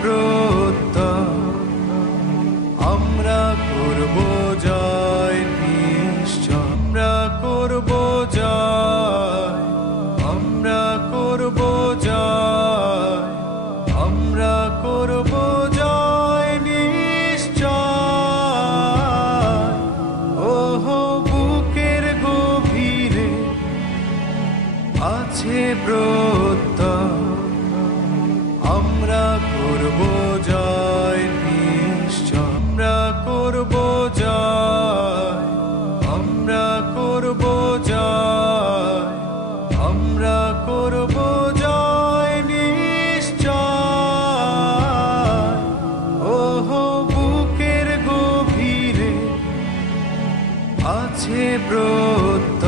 প্রত্যয়, আমরা করব জয় নিশ্চয়, আমরা করব জয়, আমরা করব জয়, আমরা করব জয় নিশ্চয়। ওহো বুকের গভীরে আছে প্রত্যয়, আমরা করব জয় নিশ্চয়, আমরা করব জয়, আমরা করব জয়, আমরা করব জয় নিশ্চয়। ওহো বুকের গভীরে আছে প্রত্যয়,